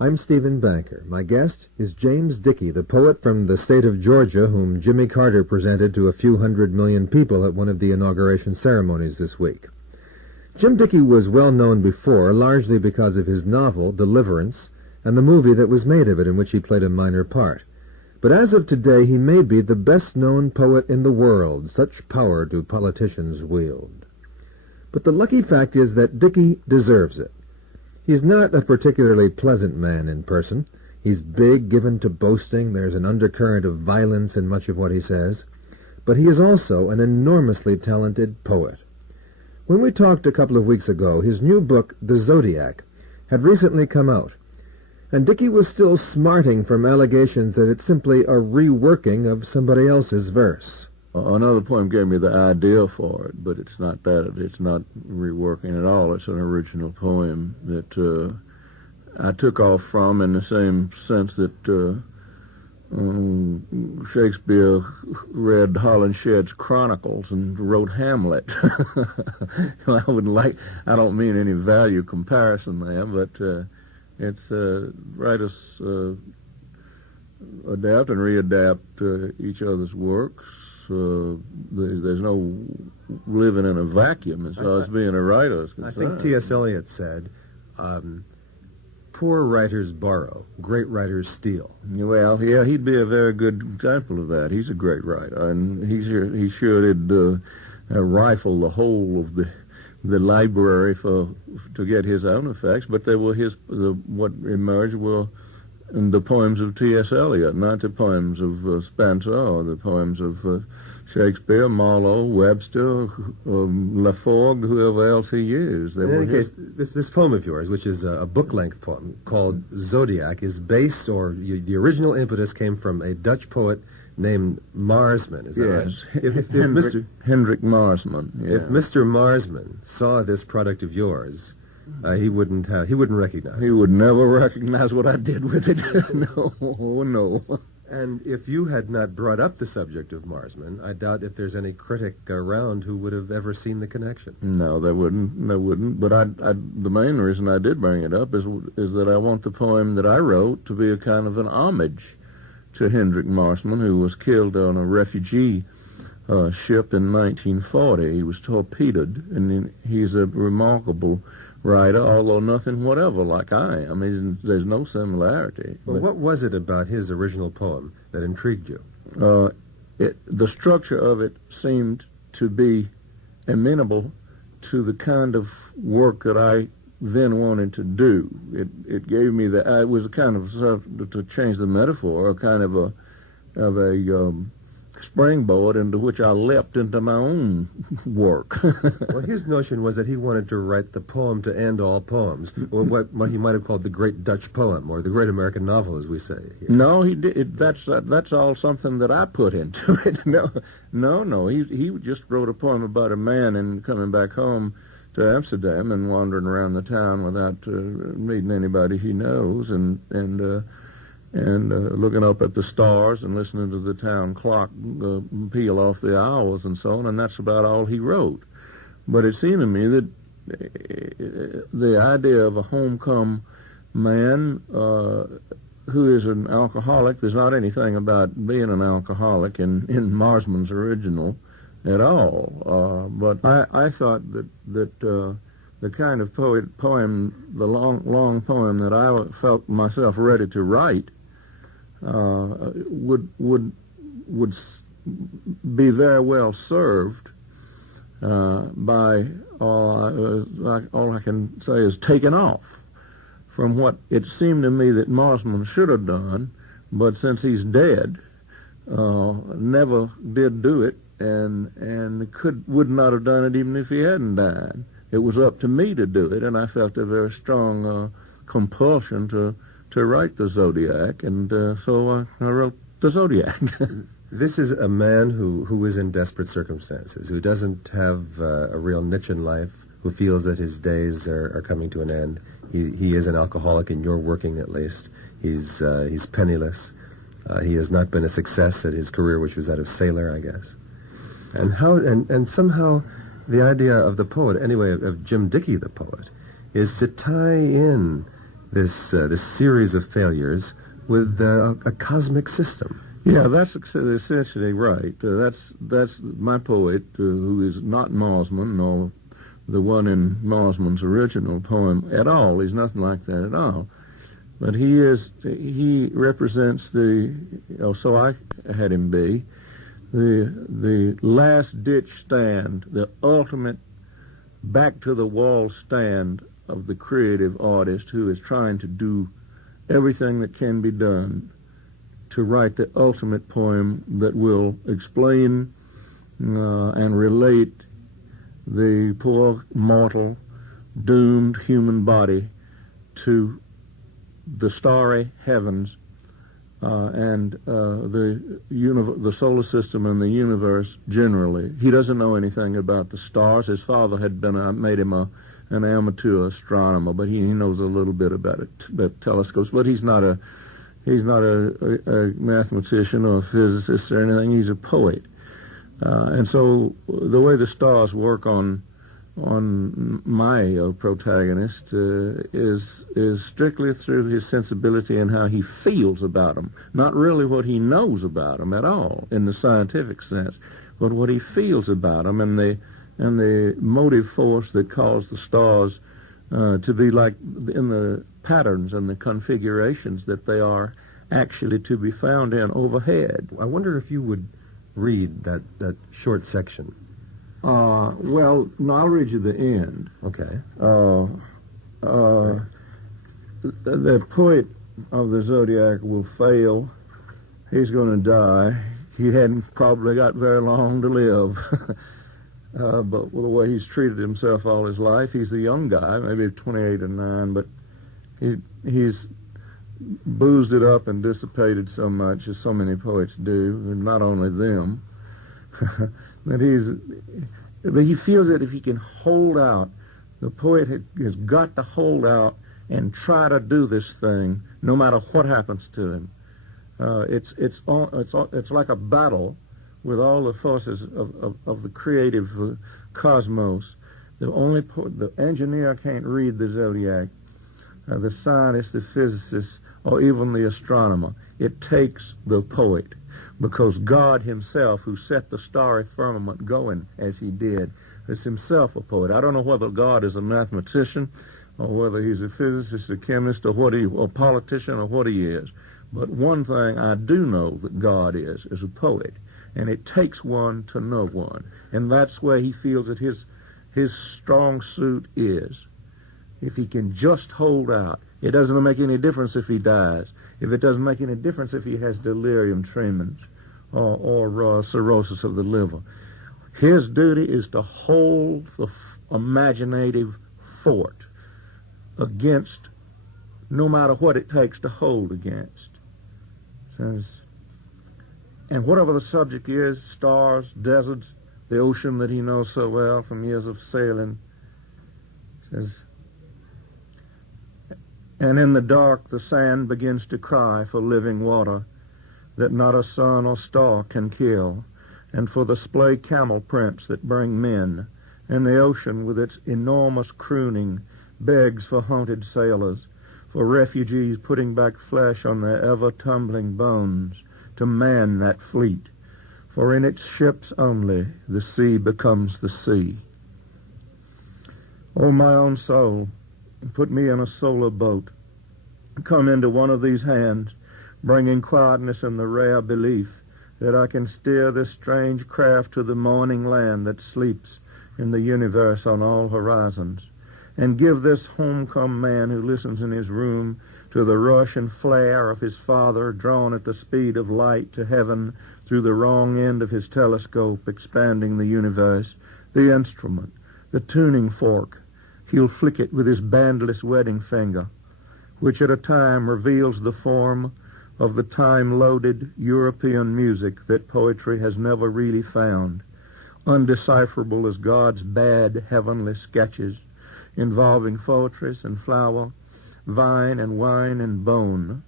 I'm Stephen Banker. My guest is James Dickey, the poet from the state of Georgia, whom Jimmy Carter presented to a few 100 million people at one of the inauguration ceremonies this week. Jim Dickey was well known before, largely because of his novel, Deliverance, and the movie that was made of it, in which he played a minor part. But as of today, he may be the best-known poet in the world. Such power do politicians wield. But the lucky fact is that Dickey deserves it. He's not a particularly pleasant man in person. He's big, given to boasting. There's an undercurrent of violence in much of what he says. But he is also an enormously talented poet. When we talked a couple of weeks ago, his new book, The Zodiac, had recently come out. And Dickey was still smarting from allegations that it's simply a reworking of somebody else's verse. Another poem gave me the idea for it, but it's not that. It's not reworking at all. It's an original poem that I took off from in the same sense that Shakespeare read Holinshed's Chronicles and wrote Hamlet. I don't mean any value comparison there, but it's writers adapt and readapt each other's works. There's no living in a vacuum as far as being a writer is concerned. I think T.S. Eliot said, poor writers borrow, great writers steal. Well, yeah, he'd be a very good example of that. He's a great writer, and he sure did rifle the whole of the library to get his own effects, but they were what emerged were the poems of T.S. Eliot, not the poems of Spencer or the poems of Shakespeare, Marlowe, Webster, Laforgue, whoever else he used. In any case, this poem of yours, which is a book-length poem called Zodiac, is based, or the original impetus came from a Dutch poet named Marsman. Is that right? Yes, Hendrik Marsman. Yeah. If Mr. Marsman saw this product of yours, he wouldn't recognize it. He would never recognize what I did with it. No. And if you had not brought up the subject of Marsman, I doubt if there's any critic around who would have ever seen the connection. No, they wouldn't. But the main reason I did bring it up is that I want the poem that I wrote to be a kind of an homage to Hendrik Marsman, who was killed on a refugee ship in 1940. He was torpedoed, and he's a remarkable writer, although nothing whatever like I am. There's no similarity. Well, what was it about his original poem that intrigued you? The structure of it seemed to be amenable to the kind of work that I then wanted to do. It gave me it was a kind of, to change the metaphor, a kind of a springboard into which I leapt into my own work. Well, his notion was that he wanted to write the poem to end all poems, or what he might have called the great Dutch poem, or the great American novel, as we say here. No, he did. That's all something that I put into it. No. He just wrote a poem about a man and coming back home to Amsterdam and wandering around the town without meeting anybody he knows, and looking up at the stars and listening to the town clock peel off the hours and so on, and that's about all he wrote. But it seemed to me that the idea of a homecome man who is an alcoholic, there's not anything about being an alcoholic in Marsman's original at all. But I thought that the kind of poem, the long poem that I felt myself ready to write, would be very well served by all I can say is taken off from what it seemed to me that Marsman should have done, but since he's dead, never did do it, and would not have done it even if he hadn't died. It was up to me to do it, and I felt a very strong compulsion to write the Zodiac, and so I wrote the Zodiac. This is a man who is in desperate circumstances, who doesn't have a real niche in life, who feels that his days are coming to an end. He is an alcoholic, and you're working at least. He's penniless. He has not been a success at his career, which was that of sailor, I guess. And somehow the idea of the poet, anyway, of Jim Dickey the poet, is to tie in this series of failures with a cosmic system. Yeah, that's essentially right. That's my poet, who is not Marsman, nor the one in Marsman's original poem at all. He's nothing like that at all. But he represents so I had him be, the last-ditch stand, the ultimate back-to-the-wall stand of the creative artist who is trying to do everything that can be done to write the ultimate poem that will explain and relate the poor, mortal, doomed human body to the starry heavens and the solar system and the universe generally. He doesn't know anything about the stars. His father had made him an amateur astronomer, but he knows a little bit about telescopes. But he's not a mathematician or a physicist or anything. He's a poet, and so the way the stars work on my protagonist is strictly through his sensibility and how he feels about them. Not really what he knows about them at all in the scientific sense, but what he feels about them and the motive force that caused the stars to be like in the patterns and the configurations that they are actually to be found in overhead. I wonder if you would read that short section. Well, no, I'll read you the end. Okay. The poet of the Zodiac will fail. He's going to die. He hadn't probably got very long to live. But the way he's treated himself all his life, he's a young guy, maybe 28 or 9, but he's boozed it up and dissipated so much, as so many poets do, and not only them. But he feels that if he can hold out, the poet has got to hold out and try to do this thing, no matter what happens to him. It's like a battle with all the forces of the creative cosmos. The engineer can't read the Zodiac, the scientist, the physicist, or even the astronomer. It takes the poet, because God himself, who set the starry firmament going as he did, is himself a poet. I don't know whether God is a mathematician or whether he's a physicist, a chemist, or a politician, or what he is. But one thing I do know that God is a poet, and it takes one to know one. And that's where he feels that his strong suit is. If he can just hold out. It doesn't make any difference if he dies. If it doesn't make any difference if he has delirium tremens or cirrhosis of the liver. His duty is to hold the imaginative fort against, no matter what it takes to hold against. Says, and whatever the subject is, stars, deserts, the ocean that he knows so well from years of sailing, says, and in the dark the sand begins to cry for living water that not a sun or star can kill, and for the splay camel prints that bring men, and the ocean with its enormous crooning begs for haunted sailors, for refugees putting back flesh on their ever-tumbling bones to man that fleet, for in its ships only the sea becomes the sea. O my own soul, put me in a solar boat. Come into one of these hands, bringing quietness and the rare belief that I can steer this strange craft to the morning land that sleeps in the universe on all horizons, and give this home-come man who listens in his room to the rush and flare of his father drawn at the speed of light to heaven through the wrong end of his telescope expanding the universe, the instrument, the tuning fork. He'll flick it with his bandless wedding finger, which at a time reveals the form of the time-loaded European music that poetry has never really found, undecipherable as God's bad heavenly sketches, involving fortress and flower, vine and wine and bone,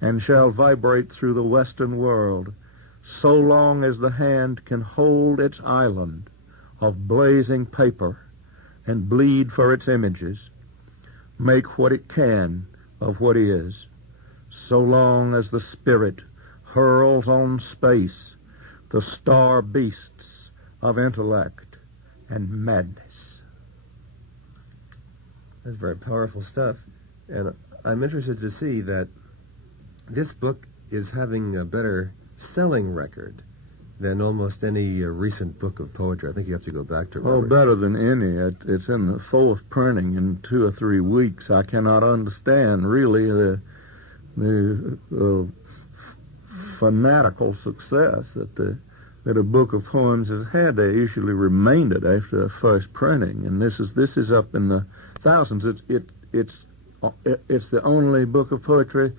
and shall vibrate through the Western world so long as the hand can hold its island of blazing paper and bleed for its images, make what it can of what is, so long as the spirit hurls on space the star beasts of intellect and madness. That's very powerful stuff. And I'm interested to see that this book is having a better selling record than almost any recent book of poetry. I think you have to go back to Robert. Oh, better than any. It's in the fourth printing in 2 or 3 weeks. I cannot understand, really, the fanatical success that a book of poems has had. They usually remained it after a first printing, and this is up in the thousands. It's the only book of poetry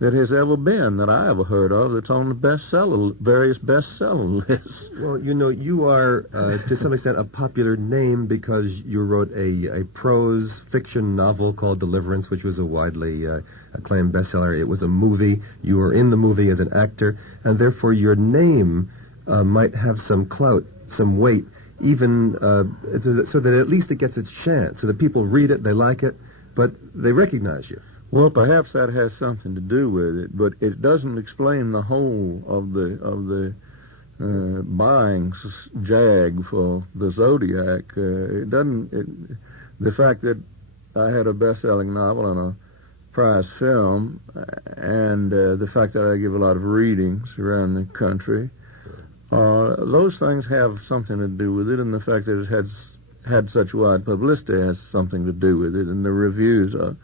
that has ever been, that I ever heard of, that's on the various bestseller lists. Well, you know, you are, to some extent, a popular name because you wrote a prose fiction novel called Deliverance, which was a widely acclaimed bestseller. It was a movie. You were in the movie as an actor, and therefore your name might have some clout, some weight, even so that at least it gets its chance, so that people read it, they like it, but they recognize you. Well, perhaps that has something to do with it, but it doesn't explain the whole of the buying jag for the Zodiac. It doesn't. The fact that I had a best-selling novel and a prize film, and the fact that I give a lot of readings around the country, those things have something to do with it, and the fact that it has had such wide publicity has something to do with it, and the reviews are.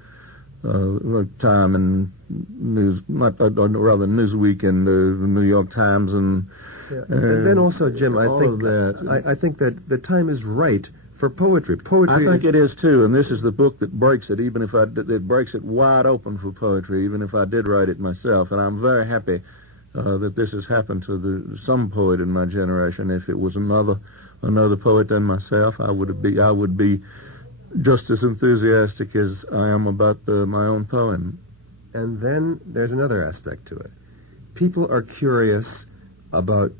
Time and News, rather Newsweek and the New York Times, and then also, Jim, I think that the time is right for poetry. Poetry. I think it is too, and this is the book that breaks it. Even if it breaks it wide open for poetry, even if I did write it myself, and I'm very happy that this has happened to some poet in my generation. If it was another poet than myself, I would be just as enthusiastic as I am about my own poem. And then there's another aspect to it. People are curious about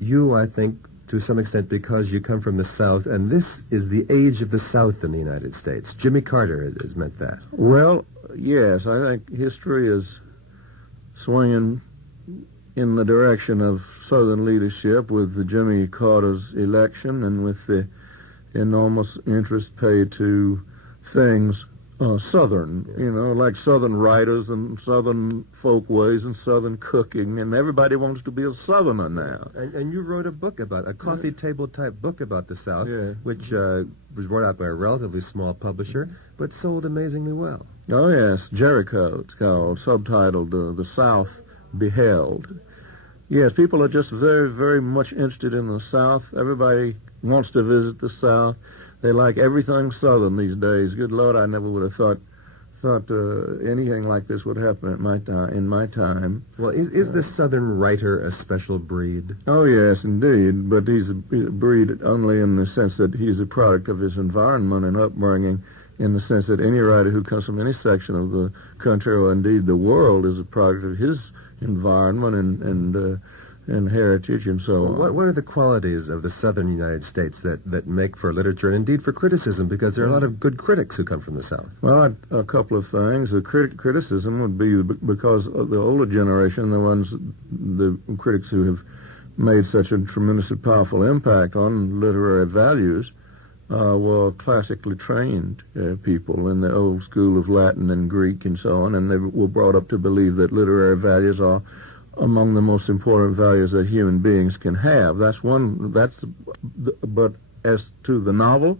you, I think, to some extent because you come from the South, and this is the age of the South in the United States. Jimmy Carter has meant that. Well, yes, I think history is swinging in the direction of Southern leadership with the Jimmy Carter's election and with the enormous interest paid to things Southern, like Southern writers and Southern folkways and Southern cooking, and everybody wants to be a Southerner now. And you wrote a coffee table type book about the South, which was brought out by a relatively small publisher, but sold amazingly well. Oh yes, Jericho, it's called, subtitled "The South Beheld." Yes, people are just very, very much interested in the South. Everybody wants to visit the South. They like everything Southern these days. Good Lord, I never would have thought anything like this would happen in my time. Well, is the Southern writer a special breed? Oh, yes, indeed. But he's a breed only in the sense that he's a product of his environment and upbringing, in the sense that any writer who comes from any section of the country or indeed the world is a product of his environment and heritage and so on. What are the qualities of the Southern United States that make for literature and indeed for criticism? Because there are a lot of good critics who come from the South. Well, a couple of things. The criticism would be because of the older generation, the critics who have made such a tremendously powerful impact on literary values were classically trained people in the old school of Latin and Greek and so on, and they were brought up to believe that literary values are among the most important values that human beings can have. But as to the novel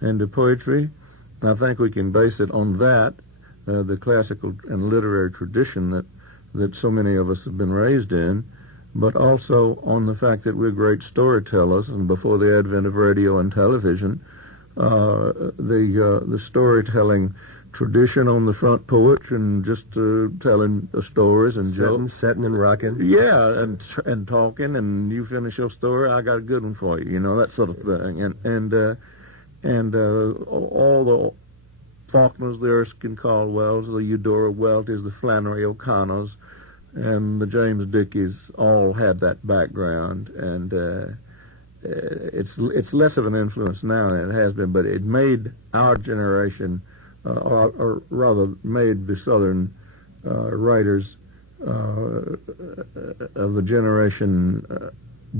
and the poetry, I think we can base it on that, the classical and literary tradition that so many of us have been raised in, but also on the fact that we're great storytellers, and before the advent of radio and television, the storytelling tradition on the front porch and just telling stories and jokes. Setting and rocking. Yeah, and talking, and you finish your story, I got a good one for you, that sort of thing. And all the Faulkners, the Erskine Caldwells, the Eudora Weltys, the Flannery O'Connors, and the James Dickeys all had that background, and it's less of an influence now than it has been, but it made our generation or rather made the Southern writers of the generation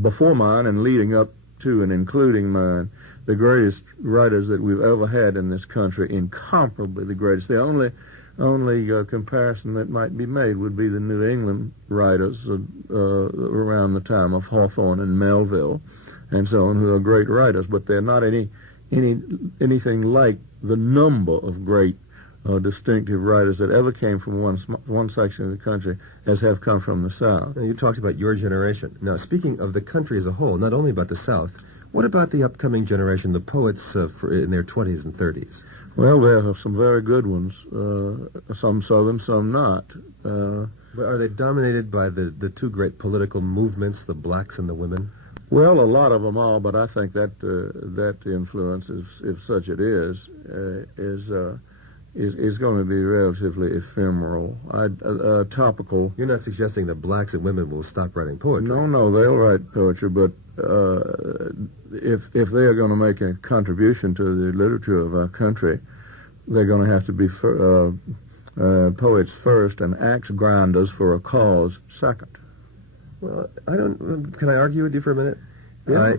before mine and leading up to and including mine, the greatest writers that we've ever had in this country, incomparably the greatest. The only comparison that might be made would be the New England writers around the time of Hawthorne and Melville and so on, who are great writers, but they're not anything like the number of great distinctive writers that ever came from one section of the country as have come from the South. Now, you talked about your generation. Now, speaking of the country as a whole, not only about the South, what about the upcoming generation, the poets in their 20s and 30s? Well, there are some very good ones, some Southern, some not. But are they dominated by the two great political movements, the blacks and the women? Well, a lot of them are, but I think that that influence, if such it is going to be relatively ephemeral, topical. You're not suggesting that blacks and women will stop writing poetry? No, they'll write poetry, but if they are going to make a contribution to the literature of our country, they're going to have to be poets first and axe grinders for a cause second. Well, can I argue with you for a minute? Yeah.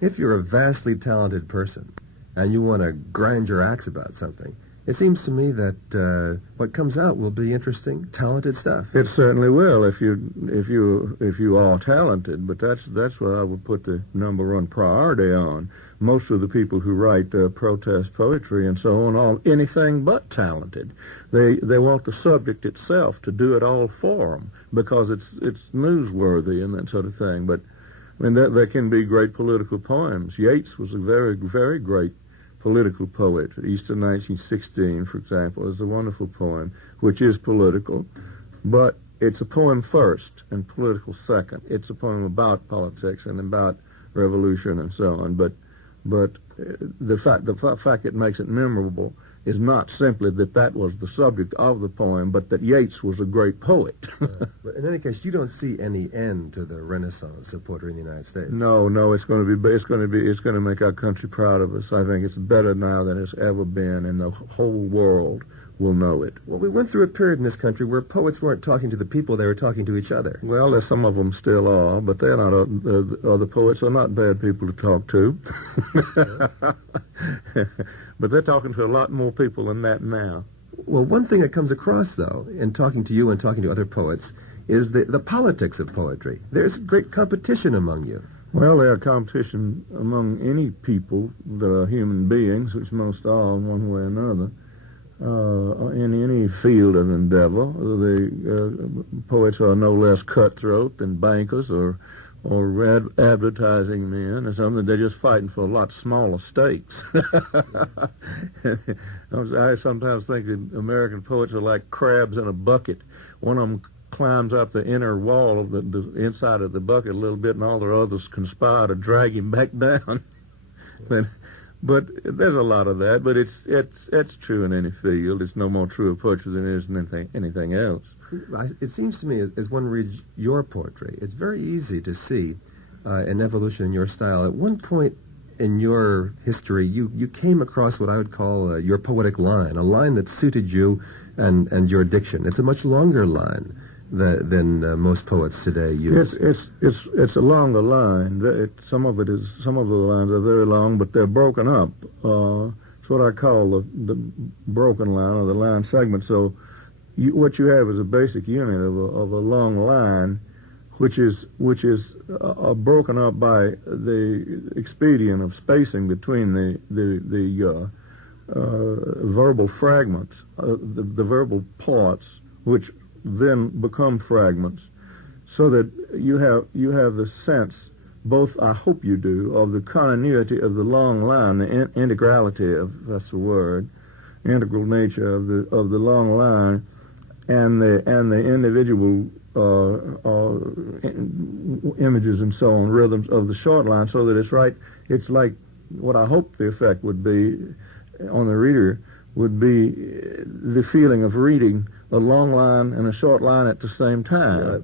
If you're a vastly talented person and you want to grind your axe about something, it seems to me that what comes out will be interesting, talented stuff. It certainly will if you are talented, but that's what I would put the number one priority on. Most of the people who write protest poetry and so on are anything but talented. They want the subject itself to do it all for them because it's newsworthy and that sort of thing. But I mean, there can be great political poems. Yeats was a very, very great political poet. Easter 1916, for example, is a wonderful poem, which is political, but it's a poem first and political second. It's a poem about politics and about revolution and so on. But the fact it makes it memorable is not simply that was the subject of the poem, but that Yeats was a great poet. But in any case, you don't see any end to the renaissance of poetry in the United States. No, it's going to make our country proud of us. I think it's better now than it's ever been, and the whole world will know it. Well, we went through a period in this country where poets weren't talking to the people, they were talking to each other. Well, there's some of them still are, but they're not. Other poets are not bad people to talk to. But they're talking to a lot more people than that now. Well, one thing that comes across, though, in talking to you and talking to other poets, is the politics of poetry. There's great competition among you. Well, there's competition among any people that are human beings, which most are in one way or another. In any field of endeavor, the poets are no less cutthroat than bankers or advertising men or something. They're just fighting for a lot smaller stakes. I sometimes think that American poets are like crabs in a bucket. One of them climbs up the inner wall of the inside of the bucket a little bit, and all the others conspire to drag him back down. But there's a lot of that. But it's true in any field. It's no more true of poetry than it is in anything else. It seems to me, as one reads your poetry, it's very easy to see an evolution in your style. At one point in your history, you came across what I would call your poetic line, a line that suited you and your diction. It's a much longer line than most poets today use. It's a longer line. Some of the lines are very long, but they're broken up. It's what I call the broken line or the line segment. So what you have is a basic unit of a long line, which is broken up by the expedient of spacing between the verbal fragments, the verbal parts, which then become fragments, so that you have the sense, both I hope you do, of the continuity of the long line, the integrality of, that's the word, integral nature of the long line, and the individual images and so on, rhythms of the short line, so that it's right. It's like what I hope the effect would be on the reader would be the feeling of reading a long line and a short line at the same time. Yeah.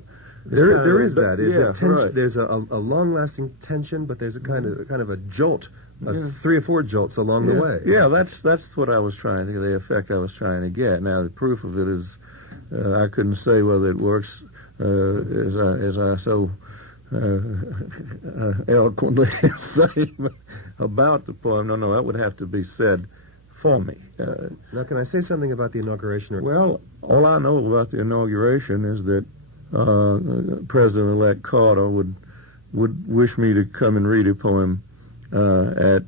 There is that. Yeah, tension, right. There's a long-lasting tension, but there's a kind of a jolt 3 or 4 jolts along the way. Yeah, that's what I was trying to get, the effect I was trying to get. Now, the proof of it is, I couldn't say whether it works as I so eloquently say about the poem. No, that would have to be said for me. Now, can I say something about the inauguration? Well, all I know about the inauguration is that President-elect Carter would wish me to come and read a poem at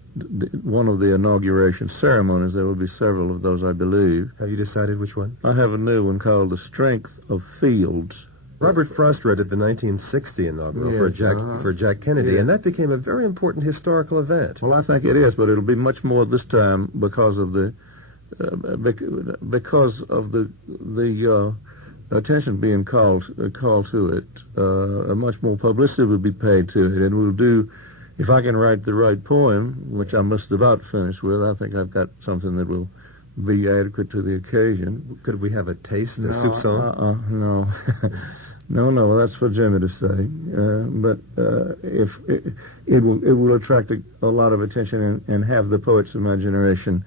one of the inauguration ceremonies. There will be several of those, I believe. Have you decided which one? I have a new one called The Strength of Fields. Robert Frost read at the 1960 inaugural for Jack Kennedy, and that became a very important historical event. Well, I think it is, but it'll be much more this time because of the attention being called to it. Much more publicity will be paid to it, and we'll do. If I can write the right poem, which I'm just about finished with, I think I've got something that will be adequate to the occasion. Could we have a taste, a soup song? No. No, that's for Jimmy to say. But if it will attract a lot of attention and have the poets of my generation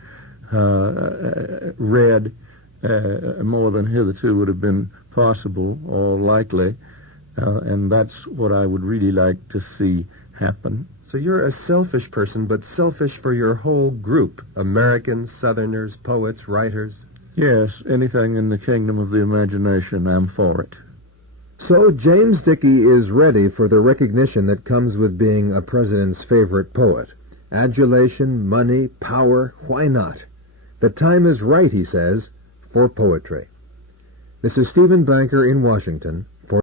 read more than hitherto would have been possible or likely, and that's what I would really like to see happen. So you're a selfish person, but selfish for your whole group, Americans, Southerners, poets, writers? Yes, anything in the kingdom of the imagination, I'm for it. So James Dickey is ready for the recognition that comes with being a president's favorite poet. Adulation, money, power, why not? The time is right, he says, for poetry. This is Stephen Banker in Washington